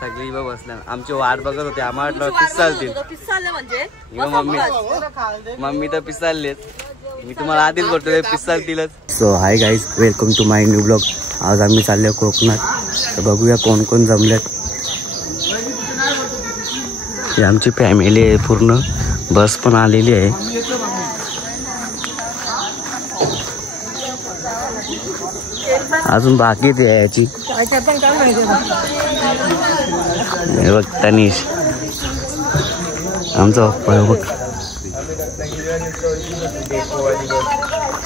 सगळी बघ बसल्या आमची वाट बघत होते आम्हाला वाटलं पिसालतील मम्मी तर पिसाललेच मी तुम्हाला आधीच बोलतो पिसालतीलच. So hi guys welcome to my new blog. आज आम्ही चाललो कोकणात तर बघूया कोण कोण जमलेत. आमची फॅमिली आहे पूर्ण बस पण आलेली आहे. अजून बाकी ते याची बघ तनिष आमचा पप्पा बघ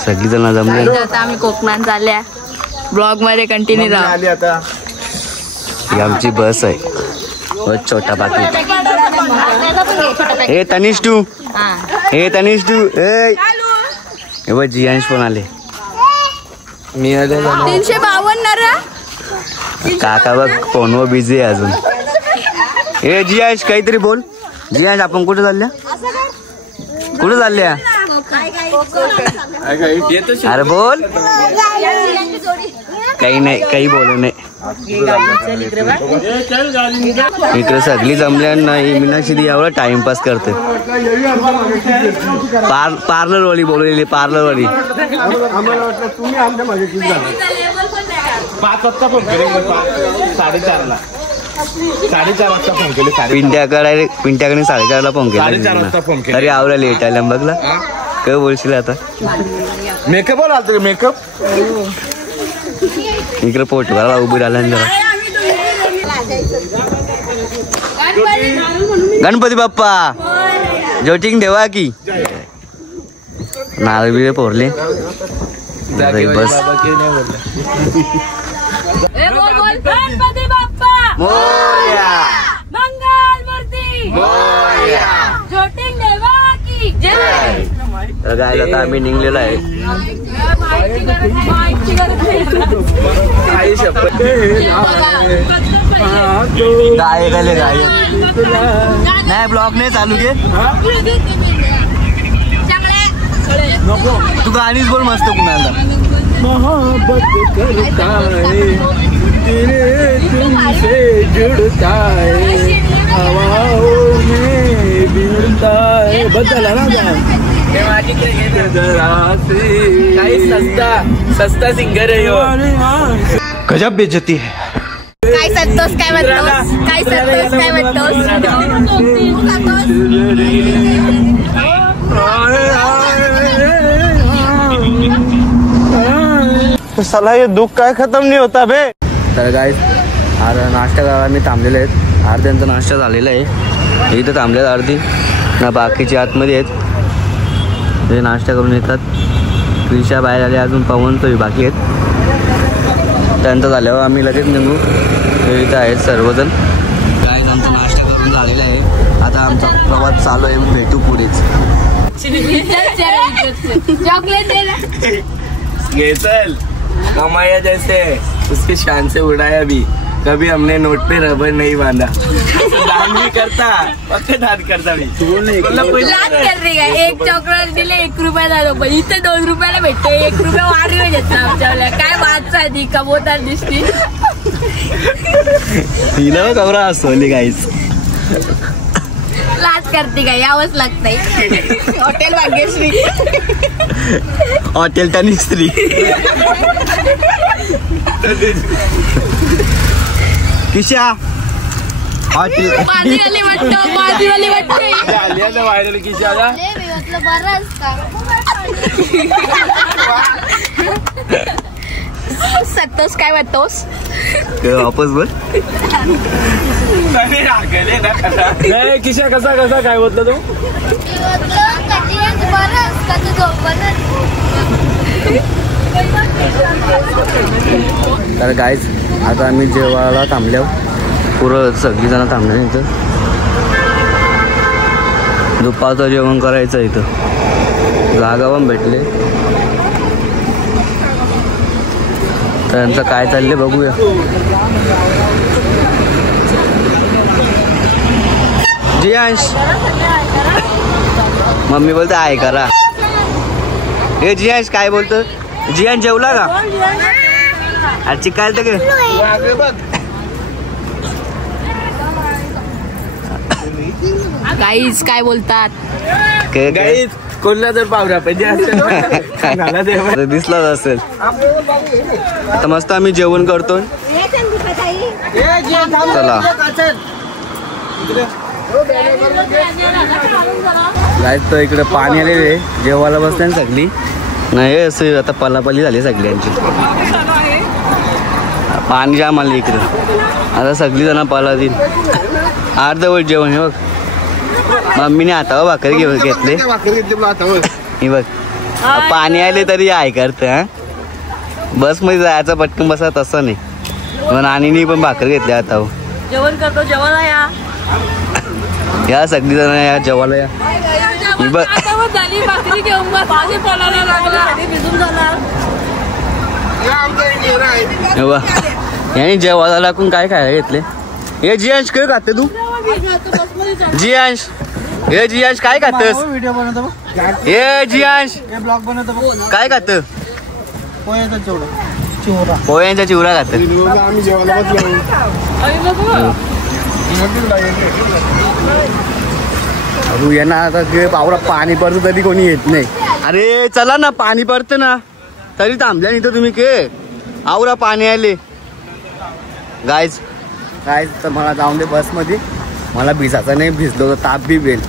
सगळी जण जमले. आता आम्ही कोकणात चालल्या ब्लॉग मध्ये कंटिन्यू राहा. ही आमची बस आहे छोटा बाकी. हे तनिष टू हे तनिष टू हे बघ जियांश पण आले. मी 352 काका बघ फोनवर बिझी आहे अजून. हे जियांश काहीतरी बोल. जियांश आपण कुठे चालल्या कुठे चालल्या अरे बोल. काही नाही काही बोलू नाही. इकडे सगळी जमल्या नाही मीनाक्षी एवढा टाइमपास करते. पार्लर वाली बोलवलेली पार्लर वाली. पिंट्याकडे 4:30ला फोन केला तरी आवला लेट आल्या बघला. काय बोलशील आता. मेकअप आलतो मेकअप इकडे पोट भरायला उभी राहिला जरा. गणपती बाप्पा जोटिंग ठेवा की नारळ बिळे पोरले बस. गणपती बाप्पा मोरया मंगलमूर्ती मोरया जोटिंग देवा की जय. काय आता आम्ही निघलेलो आहे. गाय गाले गाय नाही ब्लॉग नाही चालू घे. तू गाणीच बोल मस्त कुणाला. मोहब्बत करता है दिल तुमसे जुड़ता है हवाओं में भिड़ता है. बदला ना सस्ता सिंगर है यो. गजब बेइज्जती है. काय संतोष काय म्हणतोस काय संतोष काय म्हणतोस. साला ये दुख काय खत्म नहीं होता बे. तर गाईज आज नाश्ता करायला मी थांबलेले आहेत. अर्ध्यांचा नाश्ता झालेला आहे. इथं थांबलेत अर्धी ना बाकीचे आतमध्ये आहेत. ते नाश्ता करून येतात. क्रिशा बाहेर आले अजून पवनतोय बाकी आहेत. त्यांचं झाल्यावर आम्ही लगेच निघू. इथं आहेत सर्वजण. काय आमचा नाश्ता करून झालेला आहे. आता आमचा प्रवास चालू आहे. भेटू पुढेच. चॉकलेट ये चल कमाया जैसे उसके शान से उड़ाया भी. कभी हमने नोट पे रबर नहीं बांधा. दान भी करता पक्का दान करता मी. कर रही है. एक चॉकलेट दिले 1 रुपयाला पण इथे 2 रुपयाला भेटते. 1 रुपया वाढवे घेतला आमच्याला. काय वाद साधी कमवताना दिसती. तिला कवरा असतो गाईस. लाज करते काय यावंच लागतंय. हॉटेल भाग्यश्री हॉटेल तनिश्री किशा हॉटेल माझीवाली वाटतं माझीवाली वाटते. व्हायरल किशाला संतोष काय म्हणतोस. वापस बोल. किशा कसा कसा काय बोलतो तू. तर गाईज आता आम्ही जेवायला थांबल्यावर पुरं सगळी जण थांबले इथं. दुपारचं जेवण करायचं इथं. जागा पण भेटले. त्यांचं काय चाललंय बघूया. जियांश मम्मी बोलते आहे करा. हे जियांश काय बोलतो. जियांश जेवला का. चिकाल तर गाईज काय बोलतात गाईज कोणला जर पावरा पाहिजे दिसलाच असेल. आता मस्त आम्ही जेवण करतो. चला गाईज तर इकडे पाणी आलेले जेवायला बसले ना सगळी. नाही असं आता पलापली झाली सगळ्यांची. पाणी जाम आले इकडे. आता सगळी जण पाला देईल. अर्धवट जेवण हे बघ. मम्मीने हातावर भाकर घेतले. हे बघ पाणी आले तरी आहे करत. हा बस मध्ये जायचं पटकन बसा तसं नाही. पण आणि पण भाकर घेतली हातावर. जेवण करतो जेवायला या सगळी जण या जेवायला या. ही बघ यांनी जेवायला लागून काय खायला घेतले. हे जियांश काय खाते तू. जियांश हे जियांश काय खातस. हे जियांश काय खात. पोह्यांचा चिवडा खात. यांना आता पावरा पाणी पडतं तरी कोणी येत नाही. अरे चला ना पाणी पडतं ना तरी थांबल्या नाही तर तुम्ही के आवरा पाणी आले. गाईज तर मला जाऊन दे बस मध्ये. मला भिजायचं नाही. भिजलो तर ताप बी बेल.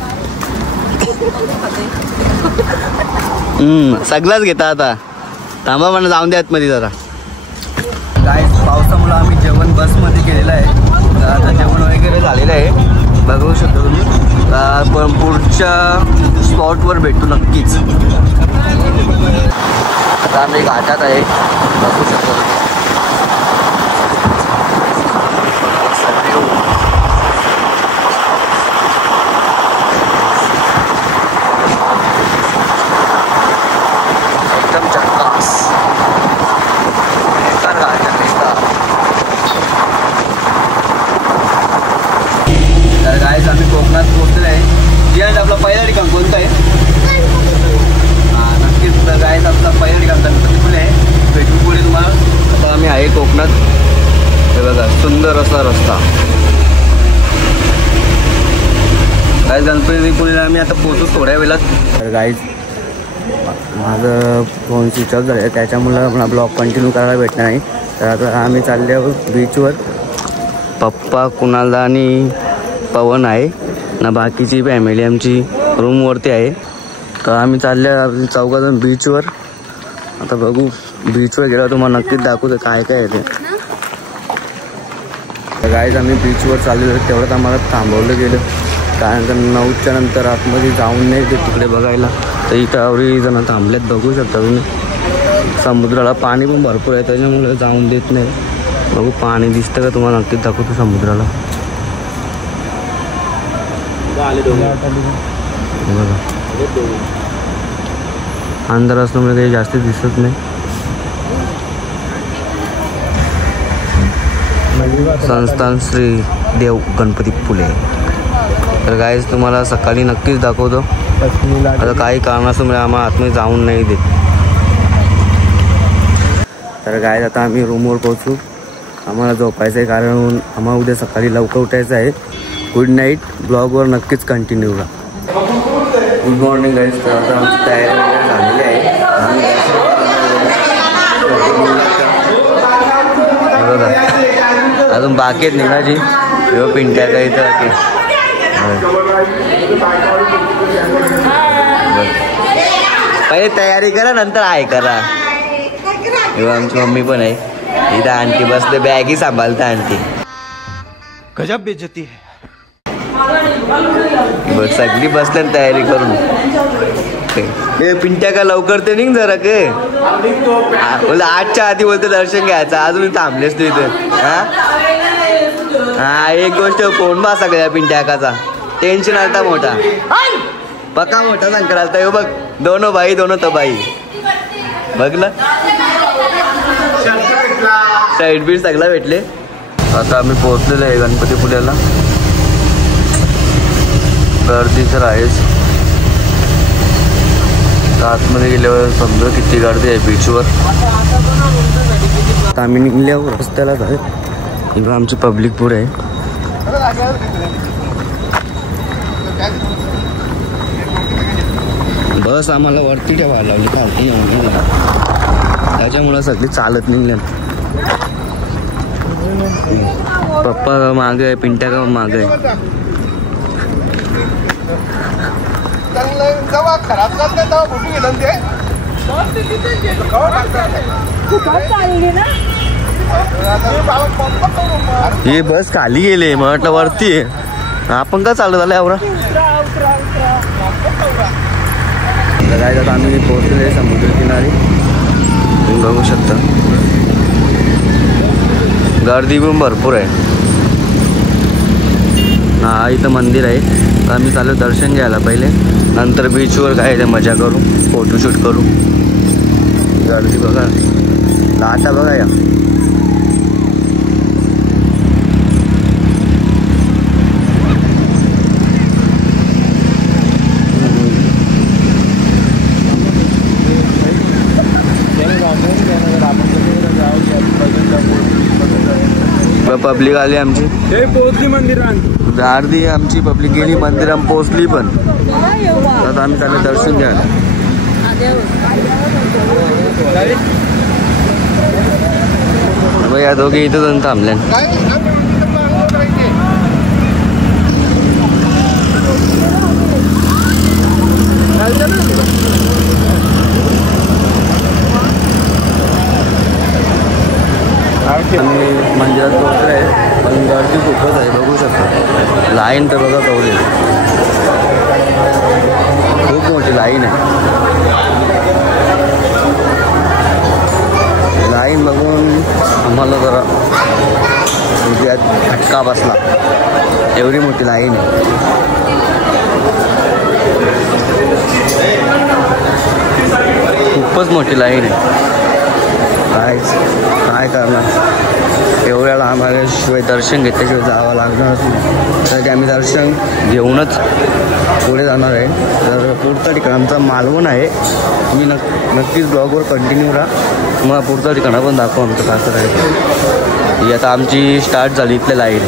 सगळंच घेता आता. थांबा मला जाऊन द्या आतमध्ये जरा. गाईज पावसामुळे आम्ही जेवण बसमध्ये केलेलं आहे. तर आता जेवण वगैरे झालेलं आहे. बघू शकतो तुम्ही. पण पुढच्या स्पॉटवर भेटू नक्कीच. आता आम्ही घाटात आहे. बघू शकतो एकदम झकास. तर गाईज आम्ही कोकणात पोहोचलेलो आहे. जियांश आपला पहिला ठिकाण कोणतं आहे. नक्कीच तर गाईज आपला पहिला ठिकाण गणपतीपुळे आहे. भेटू पुढे तुम्हाला. आता आम्ही आहे कोकणात. हे बघा सुंदर असा रस्ता. गाईज गणपतीपुळेला आम्ही आता पोहोचू थोड्या वेळात. तर गाईज माझं फोन स्विच ऑफ झालं आहे त्याच्यामुळं मला ब्लॉग कंटिन्यू करायला भेटणार नाही. तर आता आम्ही चालले आहोत बीचवर. पप्पा कुणालदा आणि पवन आहे ना. बाकीची फॅमिली आमची रूमवरती आहे. तर आम्ही चालले चौघाजण बीचवर. आता बघू बीचवर गेल्यावर तुम्हाला नक्कीच दाखवतो काय काय आहे ते. तर गाईज आम्ही बीचवर चाललेलो तेवढंच आम्हाला थांबवलं गेलं. कारण का 9च्या नंतर आतमध्ये जाऊन नाही ते तिकडे बघायला. तर इथं आवडी जण थांबल्यात बघू शकता तुम्ही. समुद्राला पाणी पण भरपूर आहे त्याच्यामुळे जाऊन देत नाही. बघू पाणी दिसतं का तुम्हाला नक्कीच दाखवतो समुद्राला. बघा अंधार असल्यामुळे काही जास्त दिसत नाही. संस्थान श्री देव गणपतीपुळे. तर गाईज तुम्हाला सकाळी नक्कीच दाखवतो. आता काही कारणास्तव आम्हाला आतमध्ये जाऊन नाही देत. तर गाईज आता आम्ही रूमवर पोहोचू. आम्हाला झोपायचं आहे कारण आम्हाला उद्या सकाळी लवकर उठायचं आहे. Good night. ब्लॉगवर नक्कीच कंटिन्यू राहा. Good morning guys. तर आता आमची तयारी वगैरे झालेली आहे. बघा अजून बाकी आहेत निघायची. पिंट्या काही तर पहिले तयारी करा नंतर आहे करा. तेव्हा आमची मम्मी पण आहे इथं. आणखी बसले बॅगी सांभाळता आणखी. गजब बेइज्जती है. बघ सगळी बसले तयारी करून. हे पिंट्या का लवकर ते निघ जरा के. बोला 8च्या आधी बोलते दर्शन घ्यायचं. अजून थांबलेस तू इथे. हा एक गोष्ट फोन बा सगळ्या पिंट्याकाचा टेन्शन आलता मोठा. पक्का मोठा संकट आलता. हे बघ दोनो भाई दोनो तबाई. बघलं साईड बीट सगळं भेटले. आता आम्ही पोहोचलेलो आहे गणपतीपुळ्याला. गर्दी तर आहेच. आतमध्ये गेल्यावर समजा किती गर्दी आहे बीचवर. आम्ही निघल्यावर रस्त्यालाच आहे. इकडं आमची पब्लिक पुढे आहे. बस आम्हाला वरती ठेवायला लावली खालती येऊन त्याच्यामुळं सगळी चालत निघल्या. पप्पा मागे आहे, पिंट्या का मागे आहे. हे बस खाली गेले म्हटलं वरती आहे. आपण का चालत आलं एवढा. काय आता आम्ही पोहोचले समुद्रकिनारी. तुम्ही बघू शकता गर्दी पण भरपूर आहे. हा इथं मंदिर आहे. तर आम्ही चालू दर्शन घ्यायला पहिले, नंतर बीचवर काय ते मजा करू, फोटोशूट करू. गर्दी बघा, लाटा बघा या. पब्लिक आली आमची पोहोचली मंदिरात. अर्धी आमची पब्लिक गेली मंदिरात पोहोचली पण. आता आम्ही त्याला दर्शन घ्यायला. या दोघे इथं जाऊन थांबल्या. आम्ही मंदिरात पोहोचलो आहे, पण गर्दी खूपच आहे. बघू शकता लाईन तर बघा कवली, खूप मोठी लाईन आहे. लाईन बघून आम्हाला जरा फटका बसला. एवढी मोठी लाईन आहे. खूपच मोठी लाईन आहे. काय करणार, एवढ्याला आम्हाला शिवाय दर्शन घेतल्याशिवाय जावं लागणार. त्यासाठी आम्ही दर्शन घेऊनच पुढे जाणार आहे. तर पुढचं ठिकाण आमचा मालवण आहे. तुम्ही नक्कीच ब्लॉगवर कंटिन्यू राहा. तुम्हाला पुढचं ठिकाण पण दाखवू आमचं कसं आहे. ही आता आमची स्टार्ट झाली इथल्या लाईन.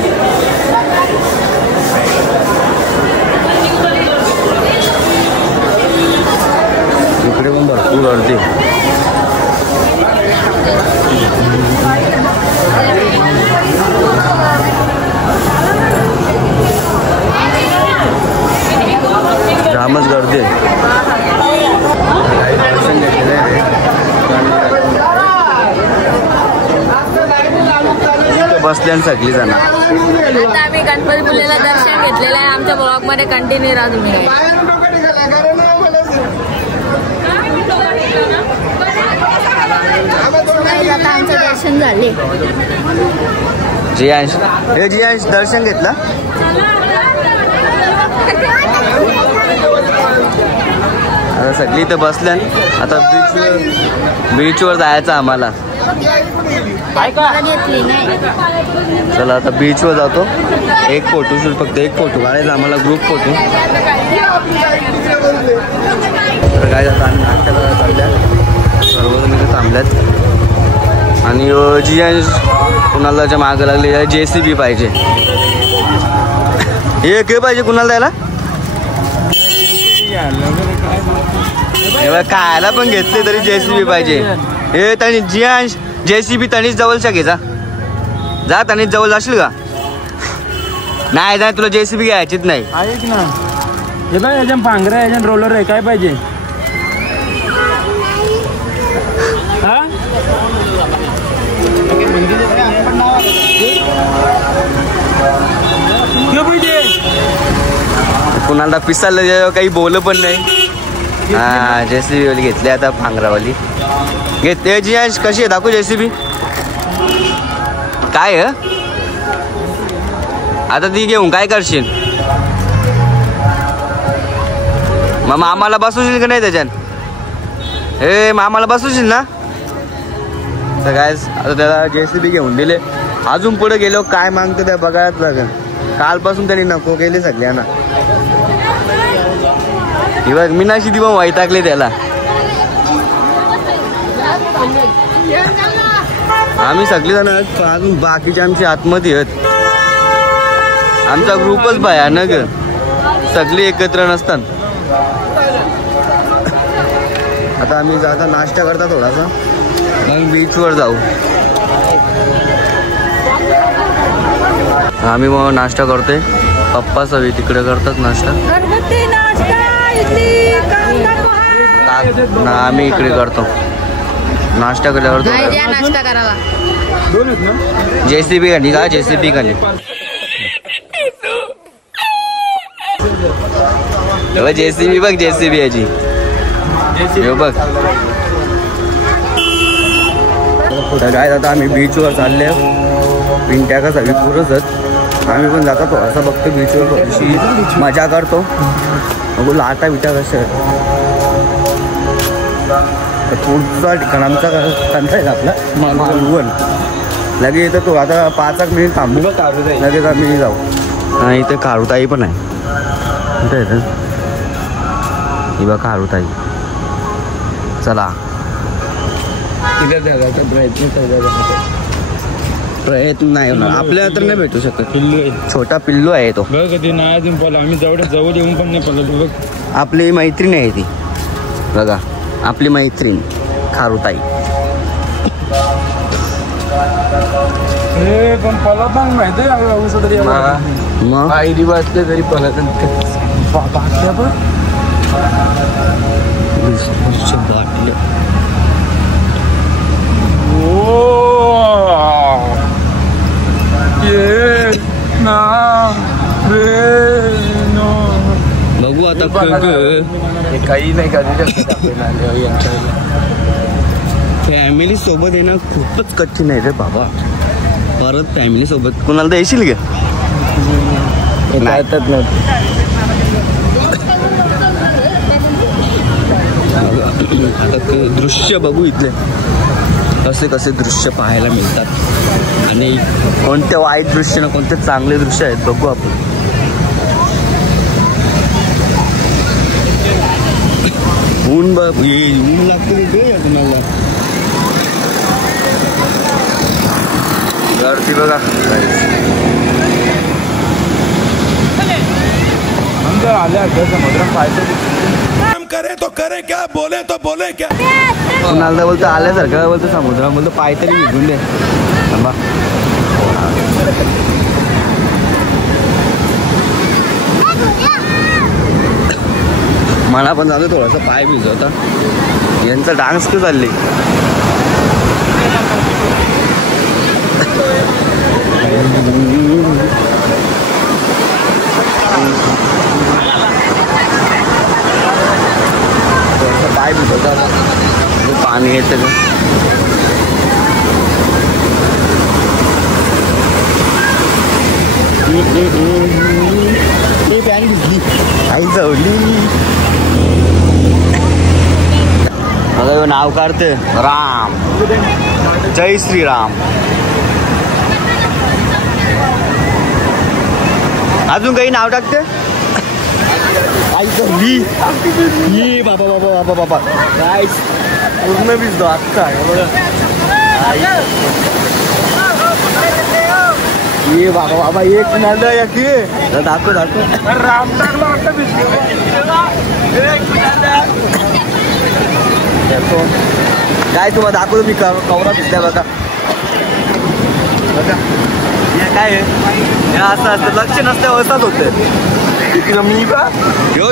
इकडे पण भरपूर गर्दी. जामच गर्दी आहे. दर्शन घेतलेलं आहे. बसल्यान सगळी जण. आता आम्ही गणपतीपुळेला दर्शन घेतलेलं आहे. आमच्या ब्लॉग मध्ये कंटिन्यू राहा तुम्ही. आता आमचं दर्शन झाले. जियांश दर्शन घेतलं. आता सगळी इथं बसल्यान. आता बीचवर जायचं आम्हाला. चला आता बीचवर जातो. एक फोटोशूट, फक्त एक फोटो काढायचा आम्हाला, ग्रुप फोटो. तर काय जातं आम्ही नाश्त्याला चालल्या, सर्वजण इथे थांबल्यात. आणि जियांश कुणालाच्या मागं लागले. JCB पाहिजे. हे काय पाहिजे कुणाला द्यायला. खायला पण घेतले तरी JCB पाहिजे. हे त्यांनी जियांश JCB तणीच जवळच्या घे. जा तणीच जवळ जाशील का. नाही नाही तुला JCB घ्यायचीच नाही. ऐक ना, हे बघ याच्यात पांघरा आहे, याच्यात रोलर आहे. काय पाहिजे. हा कुणाला पिसायला काही बोल पण नाही. हा JCB वाली घेतली आता, पांघरावाली घेतली. जियांश कशी आहे दाखवू JCB. काय आता ती घेऊन काय करशील. मग आम्हाला बसवशील का नाही त्याच्यात. हे मामाला बसवशील ना. तर काय आता त्याला JCB घेऊन दिले. अजून पुढे गेलो काय मागतो त्या बघायलाच लागेल. कालपासून त्यांनी नको केले सगळ्यांना. बघ मीनाक्षी ती पण वैतागले त्याला. आम्ही सगळे जण अजून बाकीचे आमचे आतमध्ये आहेत. आमचा ग्रुपच भयानक सगळे एकत्र नसतात. आता आम्ही जाता नाश्ता करता थोडासा मग बीचवर जाऊ. आम्ही मग नाश्ता करतोय. पप्पा सगळे तिकडे करतात नाश्ता. आम्ही इकडे करतो नाश्ता केल्यावर. नाश्ता करावा JCB खाली का JCB खाली JCB बघ JCB याची बघ. काय आता आम्ही बीचवर चालले. पिंट्या का सगळी पुरच आम्ही पण जाता थोडासा बघतो बीचवर थोडीशी मजा करतो. बघू लाटा बिटा कसं पुढचा ठिकाण आमचा कंचा आहे आपला मालवण. लगेच येतं तो आता 5 मिनिट थांबू लगेच आम्ही जाऊ. नाही इथे खारुताई पण आहे. कुठे येतं ही बघा खारुताई. चला प्रयत्न नाही होणार आपल्याला तर नाही भेटू शकत. पिल्लू आहे छोटा पिल्लू आहे तो. कधी नाही अजून पडला आम्ही जवळ येऊन पण नाही पडलो. बघ आपली मैत्रीण आहे ती बघा आपली मैत्रीण खारुताई. पण पला पण माहिती आहे मग आयडी वाचले तरी पळत बघू आता काही नाही करू शकत. फॅमिली सोबत येणं खूपच कठीण आहे रे बाबा. परत फॅमिली सोबत कुणाला तर येशील का येतात ना. आता ते दृश्य बघू इथले कसे कसे दृश्य पाहायला मिळतात आणि कोणते वाईट दृश्य ना कोणते चांगले दृश्य आहेत बघू आपण. ऊन ऊन लागतं कुणाला गर्दी बघा. करे तो करे क्या बोले तो बोले क्या. कुणाला बोलतो आल्यासारखं बोलतो समुद्रा बोलतो पाय तरी निघून दे. थांबा मला पण जातो थोडासा पाय भिजवता. यांचा डान्स का चालले. पाय भिजवता पाणी येतं का. आई जवली माझं नाव काढते राम. जय श्रीराम. अजून काही नाव टाकते. आई जवली ये बाबा बाबा बाबा बाबा काय पूर्ण भिजतो अख्खा ये बाबा बाबा एक नांदा दाखव राम टाकला वाटतं काय तुम्हाला दाखवतो मी कवरा भिजल्या बघा बघा. काय हे असं असं लक्ष नसतं असंच होतं. मी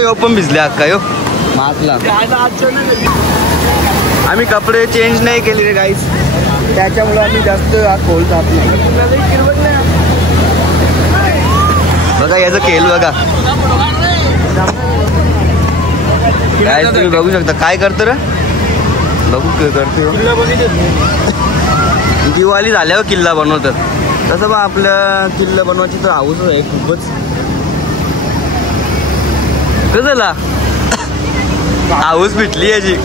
यो पण भिजले अक्का यो मासला. आम्ही कपडे चेंज नाही केले रे गाईस त्याच्यामुळे आम्ही जास्त खोल जात नाही. बघा याचं केल बघा काय तुम्ही बघू शकता. काय करतो रे बघू काय करतो. दिवाळी झाल्यावर किल्ला बनवतात तसं मग आपल्या किल्ला बनवायची तर हाऊसच आहे खूपच. कसं झाला हाऊस भेटली याची.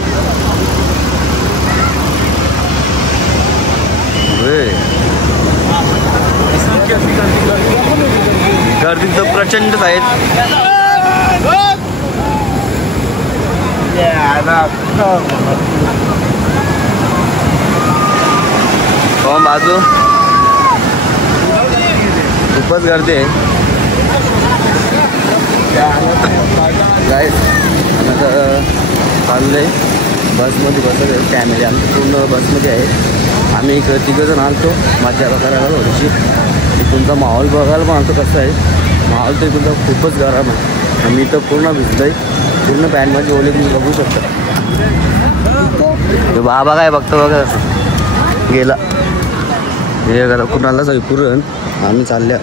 गर्दी तर प्रचंडच आहेत. दोन बाजू खूपच गर्दी आहे गाईस. आता चाललंय बसमध्ये बसत आहे फॅमिली आमची पूर्ण बसमध्ये आहे. आम्ही इकडं तिघंजण आलतो मजा करायला थोडीशी. इकडचा माहोल बघायला पण आमचं कसं आहे. माहोल तर इकडचा खूपच गरम आहे. मी तर पूर्ण भिजलो आहे. पूर्ण पॅन्टमध्ये ओले तुम्ही बघू शकता. बाबा काय बघतो बघा गेला हे करा कुणालाच ऐकून आम्ही चालल्या.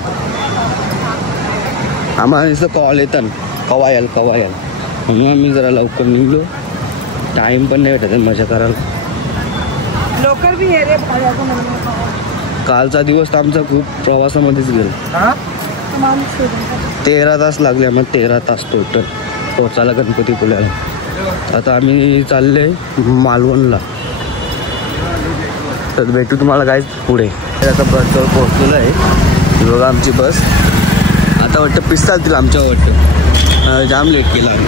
आम्हाला नुसतं कॉल येतात कवा याल म्हणून आम्ही जरा लवकर निघलो. टाईम पण नाही भेटत मजा करायला. लवकर बी हे रे. कालचा दिवस तर आमचा खूप प्रवासामध्येच गेला. 13 तास लागले आम्हाला. 13 तास टोटल पोचायला गणपतीपुळ्याला. आता आम्ही चालले मालवणला. तर भेटू तुम्हाला काय पुढे. आता बसवर पोहोचलेलं आहे. बघा आमची बस आता वाटतं पिसालतील आमच्यावर वाटतं. जाम लेट केला आम्ही.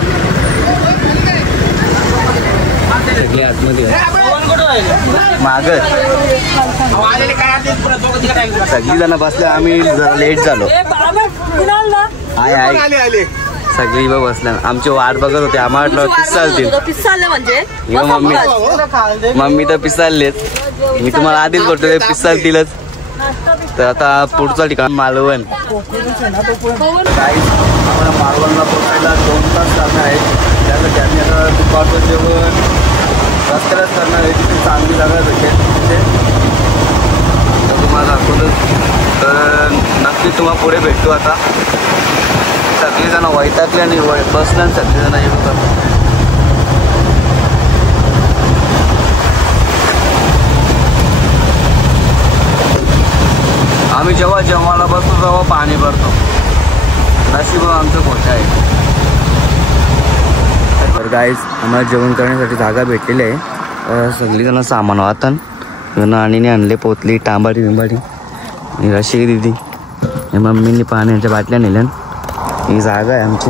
सगळे आतमध्ये मागत सगळी जण बसले. आम्ही जरा लेट झालो. आहे सगळी बघ बसल्या. आमची वाट बघत होते. आम्हाला पिसालतील म्हणजे मम्मी तर पिसाललेच. मी तुम्हाला आधीच बोलतो ते पिसालतीलच. तर आता पुढचं ठिकाण मालवण. आम्हाला मालवणला पोहोचायला 2 तास लागणार आहे. त्यासाठी आम्ही आता दुपारचं जेवण रस्त्यालाच करणार आहे. तिथे चांगली जागा भेटेल तिथे तर तुम्हाला दाखवतो. तर नक्की तुम्हाला पुढे भेटतो. आता सगळीजण वैतागले आणि बसल्या सगळीजण येऊ करतात. आम्ही जेव्हा जेवणाला बसतो तेव्हा पाणी भरतो. नशीब आमचं मोठं आहे. तर गाईज आम्हाला जेवण करण्यासाठी जागा भेटलेली आहे. सगळीजणं सामान वाहतात. नाणीने आणले पोतली तांबाटी बिंबाटी. रशी दिदी मम्मीने पाण्याच्या बाटल्या नेल्या. ही जागा आहे आमची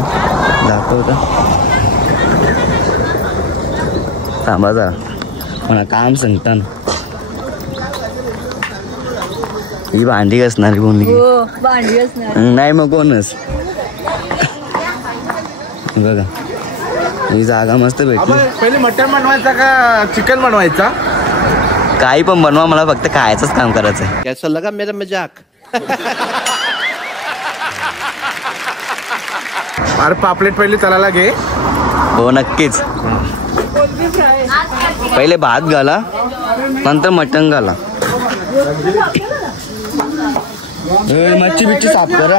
दाखवता. थांबाचा मला काम सांगताना ही भांडी असणारी कोणी नाही मग कोणच. बघा ही जागा मस्त भेटली. पहिले मटण बनवायचा का चिकन बनवायचा? काही पण बनवा मला फक्त खायचंच काम करायचं आहे. कैसा लगा मेरा मजाक? अरे पापलेट पहिले चालायला घे. हो नक्कीच. पहिले भात घाला नंतर मटण घाला. मच्छी बिच्छी साफ करा.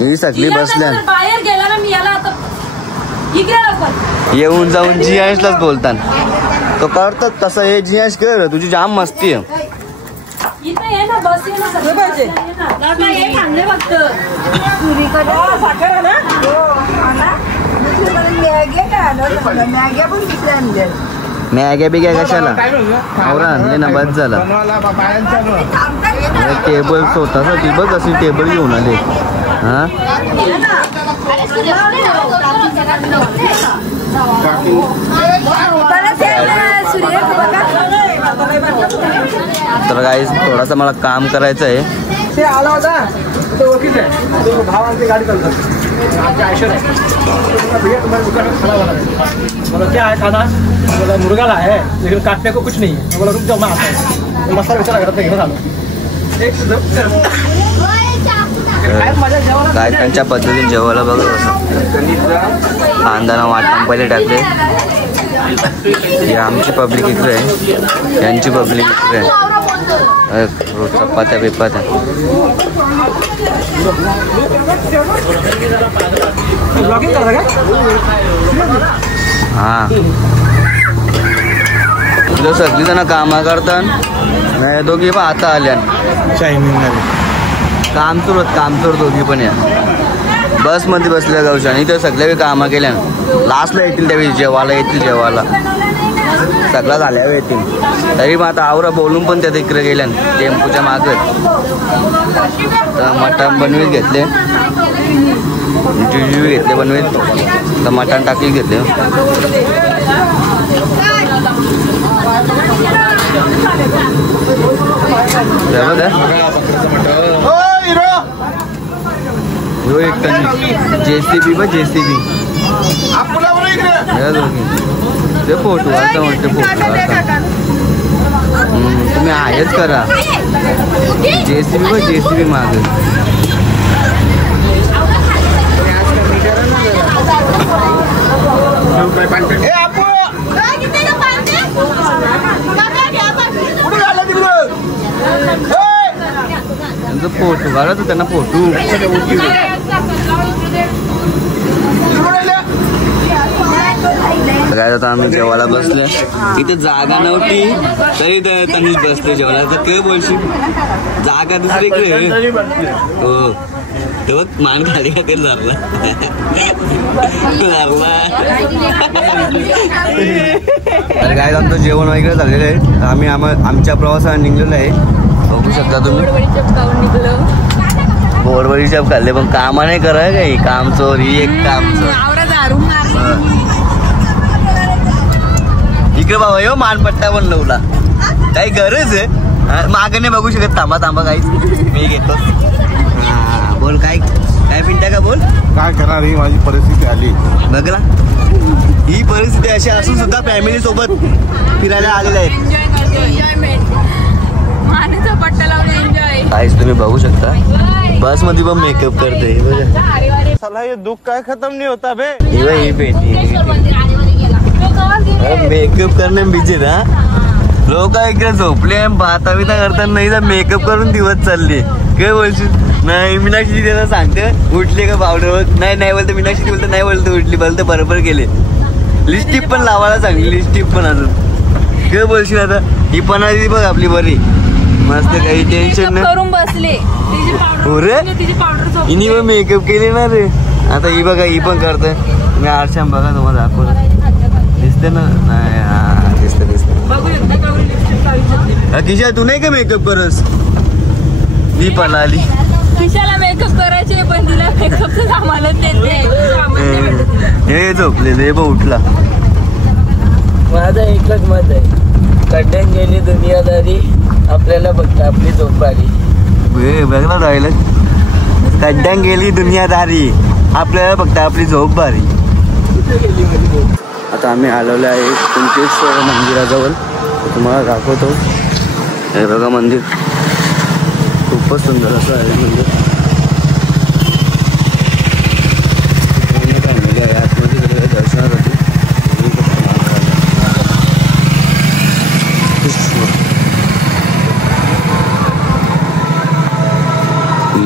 ही सगळी बसल्या बाहेर गेला ना मी याला आता येऊन जाऊन जियाशलाच बोलतात. तो करतात तसं हे जियाश कर तुझी जाम मस्ती आहे. मॅग्या बिग्या कशाला आवरा हे ना बस झाला. टेबल स्वतःच ती बघ अशी टेबल घेऊन आले. हा तर गाईस थोडासा मला काम करायचं आहे. क्या है खाना? बोला मुर्गा ला है लेकिन काटने को कुछ नहीं है. बोला रुक जाओ मैं आता हूँ. मसाला विचारा करता घेऊन आलो. काय त्यांच्या पद्धतीने जेवायला बघत असं कांदा वाटण पहिले टाकले. ही आमची पब्लिक इकडे आहे. यांची पब्लिक इकडे आहे. चपात्या बिपात्या हा तुझं सगळी जण कामा करतात. नाही दोघी पण आता आल्या काम चोर दोघी पण या बसमध्ये बसल्या गावच्या. आणि तर सगळ्या कामं केल्या. लास्टला येतील त्यावेळी जेवायला सगळं झाल्यावर येतील. तरी मग आता आवरा बोलून पण त्या तिकडे गेल्या टेम्पूच्या मागत. तर मटण बनवीत घेतले जुजू घेतले बनवीत. तर मटण टाकली घेतले. JCB बघ JCB ते फोटो आता म्हणते फोटो आता तुम्ही आहेच करा JCB बघ JCB मागे फोटो काढा तर त्यांना फोटो काय आता आम्ही जेवायला बसले इथे जागा नव्हती तरी त्यांनीच बसले जेवायला तर काय बोलशील जागा दुसरीकडे हो तेव्हा मान खाली का तेच झाला तर काय आमचं जेवण वगैरे झालेलं आहे आम्ही आमच्या प्रवासाला निघलेलो आहे बघू शकता तुम्ही बोरवडी चप खाल्ले पण कामा नाही कराय काही काम चोर ही एक काम इकडे बाबा यो मानपट्टा पण लावला काही गरज आहे मागे नाही बघू शकत थांबा थांबा काही मी घेतो बोल काय काय पिंटा का बोल काय करणार ही माझी परिस्थिती आली बघला ही परिस्थिती अशी असून सुद्धा फॅमिली सोबत फिरायला आलेले आहेत काहीच तुम्ही बघू शकता बस मध्ये पण मेकअप करते साला ये दुख काय खत्म नहीं होता बे ही बेटी मेकअप करणे बिजी ना लोक इकडे झोपले भाता बिता करताना नाही तर मेकअप करून दिवस चालले काय बोलशील नाही मीनाक्षी त्याला सांगते उठले का पावडर नाही बोलते मीनाक्षी बोलते नाही बोलते उठली बोलते बरोबर केले लिपस्टिक पण लावायला सांगली लिपस्टिक पण अजून काय बोलशील आता ही पण आली बघ आपली बरी मस्त काही टेन्शन नाही करून बसले हिनी पण मेकअप केले ना रे आता ही बघा ही पण करते मी आरशाम बघा तुम्हाला दाखवलं दिसते ना नाही दिसते किशा तू नाही का मेकअप करस मी पण आली किशाला मेकअप करायचे पण तुला मेकअपचं सामानच देते हे झोपलेले बघ उठला माझा एकच मत आहे कड्ड्यान गेली दुनियादारी आपल्याला बघता आपली झोप आली बघला राहिलं कड्ड्यान गेली दुनियादारी आपल्याला बघता आपली झोप भारी आता आम्ही आलेलो आहे कुंकेश्वर मंदिराजवळ तुम्हाला दाखवतो हे बघा मंदिर खूपच सुंदर असं आहे मंदिर आतमध्ये दर्शनासाठी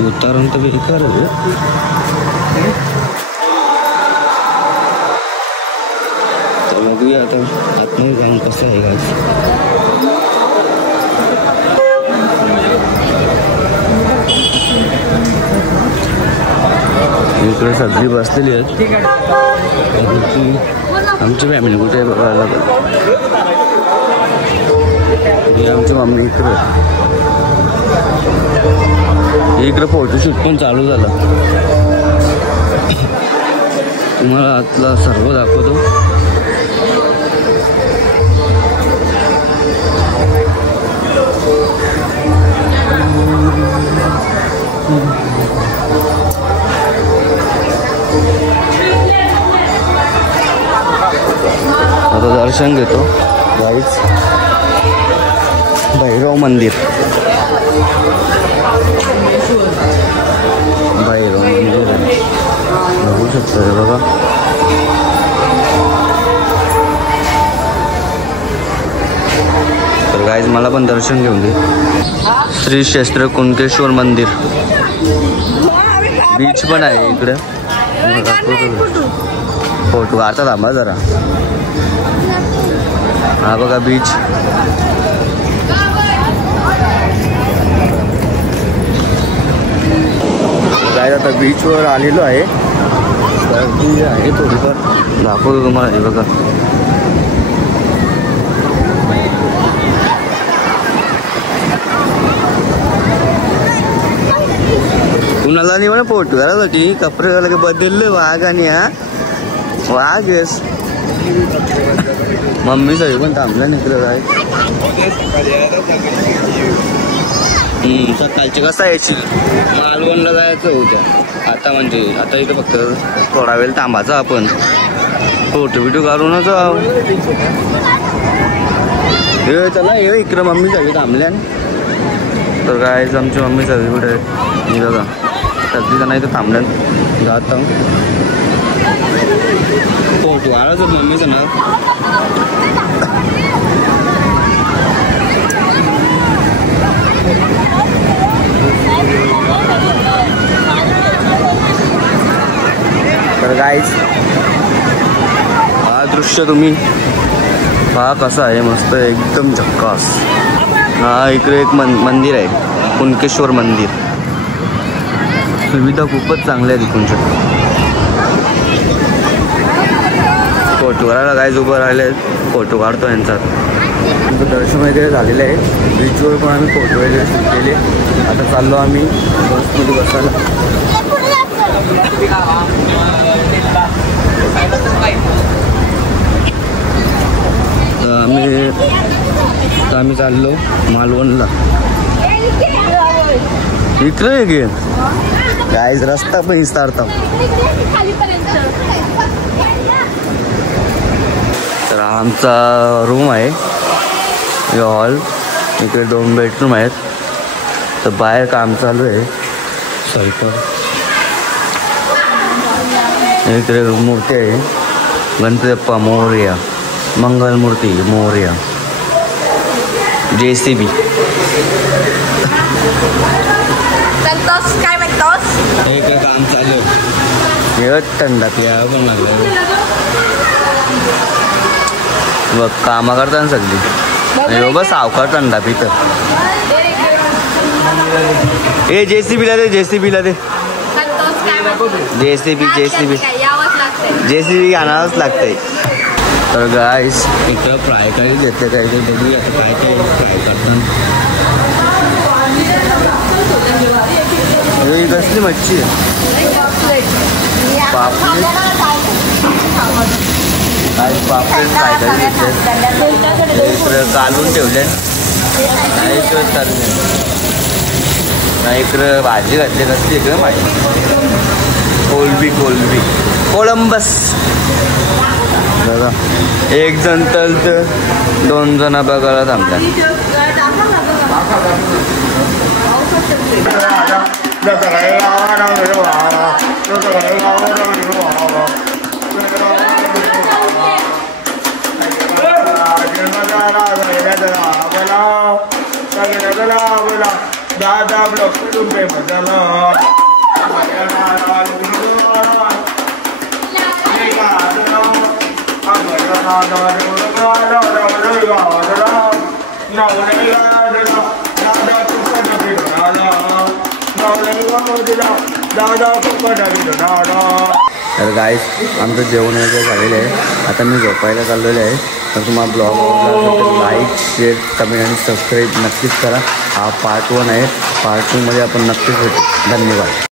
उतारण तर बेकार आहे तर बघूया आता आतमध्ये जाऊन कसं आहे गाईस इकडे सगळी बसलेली आहेत आमची फॅमिली कुठे बघायला आमची मम्मी इकडे फोटोशूट पण चालू झाला तुम्हाला आतला सर्व दाखवतो आता दर्शन घेतो गाईच भैरव मंदिर बघू शकता बघा तर गाईज मला पण दर्शन घेऊन दे श्री क्षेत्र कुंकेश्वर मंदिर बीच पण आहे इकडे फोटो आता थांबा जरा हा बघा बीच काय आता बीचवर आलेलो आहे गर्दी आहे थोडीफार दाखवतो तुम्हाला हे बघा कुणाला नाही म्हणा फोटो घालासाठी कपडे घाला बदलले वाघ आणि हा वाघ येस मम्मी सगळी पण थांबला निघलं काय सकाळचे कसं यायची मालवणला जायचं होतं आता म्हणजे आता इथं फक्त थोडा वेळ थांबायचा आपण फोटो बिटो काढूनच हे चला हे इकडं मम्मी सगळी थांबल्यान तर काय आमची मम्मी सगळी कुठे आहे बघा सगळी जण इथं थांबल्यान जात फोटो काढायचं मम्मीचं ना तर गाईज हा दृश्य तुम्ही पहा कसं आहे मस्त एकदम झक्कास हा इकडे एक मंदिर आहे कुणकेश्वर मंदिर सुविधा खूपच चांगल्या आहेत इकडच्या फोटो काढायला गाईज उभं राहिले फोटो काढतो यांचा दर्शन वगैरे झालेलं आहे बीचवर पण आम्ही फोटो वगैरे शूट केले आता चाललो आम्ही बसमध्ये बसायला आम्ही चाललो मालवणला इकडे गे गाईज रस्ता पण विस्तारता तर आमचा रूम आहे हॉल इकडे 2 बेडरूम आहेत तर बाहेर काम चालू आहे स्वयंपाक इकडे मूर्ती आहे गणपती बाप्पा मोरया मंगलमूर्ती मोरया JCB संतोष काय म्हणतोस इकडे काम चालू आहे हे थंडा प्या पण लागलं बघ कामा करता सगळी बघ सावकार थंडा पितं ए JCBला दे JCBला दे संतोष काय म्हणतोस JCB आणावंच लागतंय तर गाईस इकडं फ्राय करी देते काय ते बघूया आता काय काय फ्राय करतात ही कसली मच्छी आहे पापलेट काय पापलेट फ्राय करी देते इकडं कालून ठेवले नाही इकडंच काढून नाही इकडं भाजी घातली कसली इकडं माहिती कोलंबी कोळंबस बघा एक जण तर 2 जण बघायला थांबतात दादा ब्लॉक रुपये मसाला तर गाईस आमचं जेवण वगैरे झालेलं आहे आता मी झोपायला चाललेलं आहे तर तुम्हाला ब्लॉग आवडला लाईक शेअर कमेंट आणि सबस्क्राईब नक्कीच करा हा पार्ट 1 आहे पार्ट 2 मध्ये आपण नक्कीच भेटू धन्यवाद